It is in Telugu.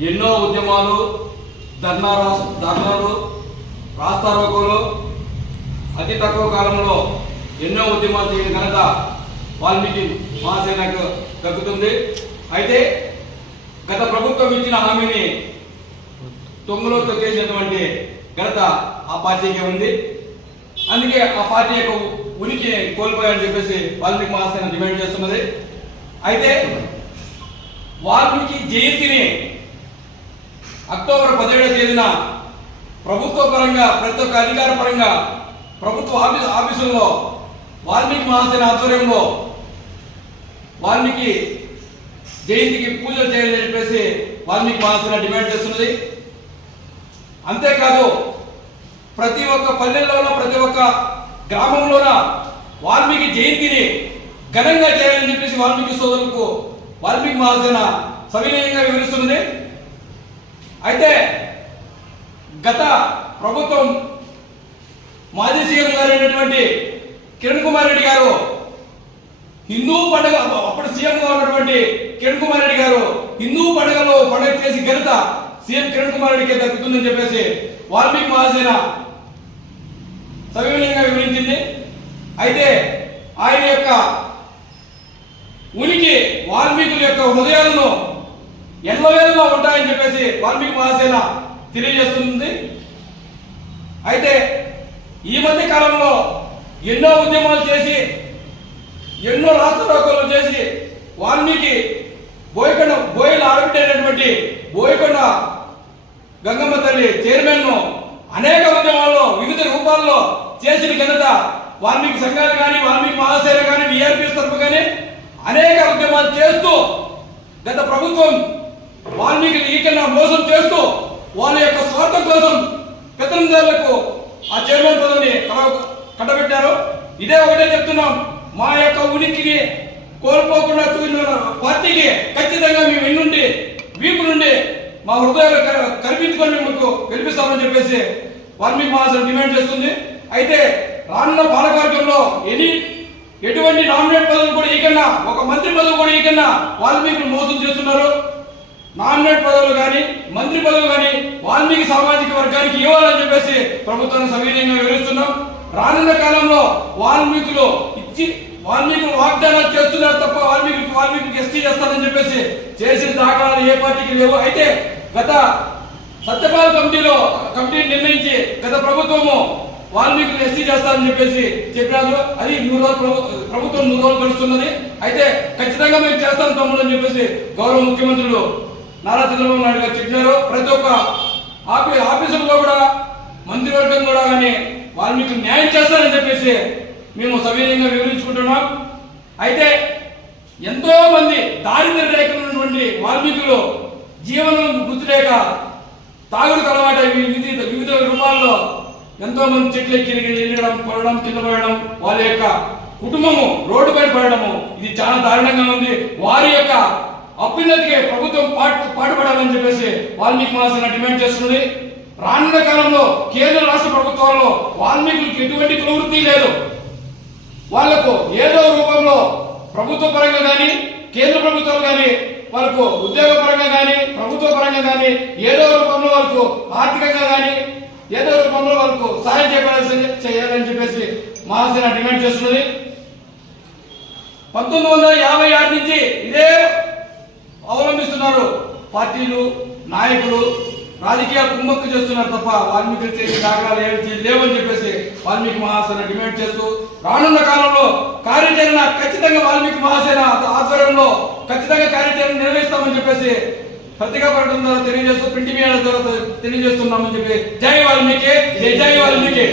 ఎన్నో ఉద్యమాలు ధర్నా రాస్- ధర్నాలు రాస్తారోకోలు అతి తక్కువ కాలంలో ఎన్నో ఉద్యమాలు చేయడం ఘనత వాల్మీకి మహాసేనకు దక్కుతుంది. అయితే గత ప్రభుత్వం ఇచ్చిన హామీని తొంగలో తొక్కేసినటువంటి ఘనత ఆ పార్టీకి ఉంది. అందుకే ఆ పార్టీ యొక్క ఉనికి కోల్పోయాలని చెప్పేసి వాల్మీకి మహాసేన డిమాండ్ చేస్తున్నది. అయితే వాల్మీకి జయంతిని అక్టోబర్ పదిహేడవ తేదీన ప్రభుత్వ పరంగా ప్రతి ఒక్క అధికార పరంగా ప్రభుత్వ ఆఫీస్ ఆఫీసుల్లో వాల్మీకి మహాసేన ఆధ్వర్యంలో వాల్మీకి జయంతికి పూజలు చేయాలని చెప్పేసి వాల్మీకి మహాసేన డిమాండ్ చేస్తున్నది. అంతేకాదు ప్రతి ఒక్క పల్లెల్లోనూ ప్రతి ఒక్క గ్రామంలోన వాల్మీకి జయంతిని ఘనంగా చేయాలని చెప్పేసి వాల్మీకి సోదరులకు వాల్మీకి మహాసేన సవినయంగా వివరిస్తున్నది. అయితే గత ప్రభుత్వం మాజీ సీఎం గారు అయినటువంటి కిరణ్ కుమార్ రెడ్డి గారు హిందూ పండుగ అప్పుడు సీఎంగా ఉన్నటువంటి కిరణ్ కుమార్ రెడ్డి గారు హిందూ పండుగలో పండుగ చేసి ఘనత సీఎం కిరణ్ కుమార్ రెడ్డికి దక్కుతుందని చెప్పేసి వాల్మీకి మహాసేన సవినయంగా వివరించింది. అయితే ఆయన యొక్క ఉనికి వాల్మీకుల యొక్క హృదయాలను ఎల్లవేళలా ఉంటాయని చెప్పేసి వాల్మీకి మహాసేన తెలియజేస్తుంది. అయితే ఈ మధ్య కాలంలో ఎన్నో ఉద్యమాలు చేసి ఎన్నో రాష్ట్రోకోలు చేసి వాల్మీకి బోయకొండ బోయల ఆడబిడ్డైనటువంటి బోయకొండ గంగమ్మ తల్లి చైర్మన్ను అనేక ఉద్యమాల్లో వివిధ రూపాల్లో చేసిన ఘనత వాల్మీకి సంఘాలు కానీ వాల్మీకి మహాసేన కానీ విఆర్పీ తరపు కానీ అనేక ఉద్యమాలు చేస్తూ గత ప్రభుత్వం వాల్మీకి ఈకన్నా మోసం చేస్తూ వాళ్ళ యొక్క స్వార్థం కోసం పెత్తనందారులకు ఆ చైర్మన్ పదవిని కల- కట్టబెట్టారు. ఇదే ఒకటే చెప్తున్నాం. మా యొక్క ఉనికిని కోల్పోకుండా చూసిన పార్టీకి ఖచ్చితంగా మేము ఎన్నుండి వీపు నుండి మా హృదయాలు క- కల్పించుకొని మీకు గెలిపిస్తామని చెప్పేసి వాల్మీకి మహాసభ డిమాండ్ చేస్తుంది. అయితే రానున్న పాలకవర్గంలో ఎన్ని ఎటువంటి నామినేట్ పదవులు కూడా ఈకన్నా ఒక మంత్రి పదవి కూడా ఈకన్నా వాల్మీకి మోసం చేస్తున్నారు. నామినేట్ పదవులు కానీ మంత్రి పదవులు కానీ వాల్మీకి సామాజిక వర్గానికి ఇవ్వాలని చెప్పేసి ప్రభుత్వాన్ని సవినీయంగా వివరిస్తున్నాం. రానున్న కాలంలో వాల్మీకులు ఇచ్చి వాల్మీకులు వాగ్దానాలు చేస్తున్నారు తప్ప వాల్మీకి వాల్మీకి ఎస్టీ చేస్తారని చెప్పేసి చేసిన దాఖలాలు ఏ పార్టీకి లేవు. అయితే గత సత్యపాల కమిటీలో కమిటీని నిర్ణయించి గత ప్రభుత్వము వాల్మీకులు ఎస్టీ చేస్తారని చెప్పేసి చెప్పినారు. అది నూరు రోజులు ప్రభుత్వం నూరు రోజులు గడుస్తున్నది. అయితే ఖచ్చితంగా మేము చేస్తాం తమ్ముడు అని చెప్పేసి గౌరవ ముఖ్యమంత్రులు నారా చంద్రబాబు నాయుడు గారు చెప్పినారు. ప్రతి ఒక్క ఆఫీ ఆఫీసుల్లో కూడా మంత్రివర్గం కూడా కానీ వాల్మీకి న్యాయం చేస్తారని చెప్పేసి మేము సవినయంగా వివరించుకుంటున్నాం. అయితే ఎంతో మంది దారిద్ర్య రేఖలు ఉన్నటువంటి వాల్మీకులు జీవనం గుర్తులేక తాగుడు అలవాటు వివిధ వివిధ రూపాల్లో ఎంతో మంది చెట్లు ఎక్కి ఎరగడం పడడం కింద పడడం వాళ్ళ యొక్క కుటుంబము రోడ్డు పైన పడడము ఇది చాలా దారుణంగా ఉంది. వారి యొక్క అభ్యున్నతికి ప్రభుత్వం పాటుపడాలని చెప్పేసి వాల్మీకి మహాసేన డిమాండ్ చేస్తున్నది రానున్న కాలంలో కేంద్ర రాష్ట్ర ప్రభుత్వాల్లో వాల్మీకులకు ఎటువంటి ప్రవృత్తి లేదు. వాళ్ళకు ఏదో రూపంలో ప్రభుత్వ పరంగా కానీ కేంద్ర ప్రభుత్వం కానీ వాళ్ళకు ఉద్యోగ పరంగా కానీ ప్రభుత్వ పరంగా కానీ ఏదో రూపంలో వాళ్ళకు ఆర్థికంగా కానీ ఏదో రూపంలో వాళ్ళకు సహాయం చేయబడాల్సి చేయాలని చెప్పేసి మహాసేన డిమాండ్ చేస్తున్నది పంతొమ్మిది వందల యాభై ఆరు చేస్తున్నారు. పార్టీలు నాయకులు రాజకీయ కుమ్మక్కు చేస్తున్నారు తప్ప వాల్మీకి చేసే దాఖలాలు ఏమి లేవని చెప్పేసి వాల్మీకి మహాసేన డిమాండ్ చేస్తూ రానున్న కాలంలో కార్యాచరణ ఖచ్చితంగా వాల్మీకి మహాసేన ఆధ్వర్యంలో ఖచ్చితంగా కార్యాచరణ నిర్వహిస్తామని చెప్పేసి పత్రికా ప్రకటన ద్వారా తెలియజేస్తూ ప్రింట్ మీడియా ద్వారా తెలియజేస్తున్నామని చెప్పి జై వాల్మీకి జై జై వాల్మీకి.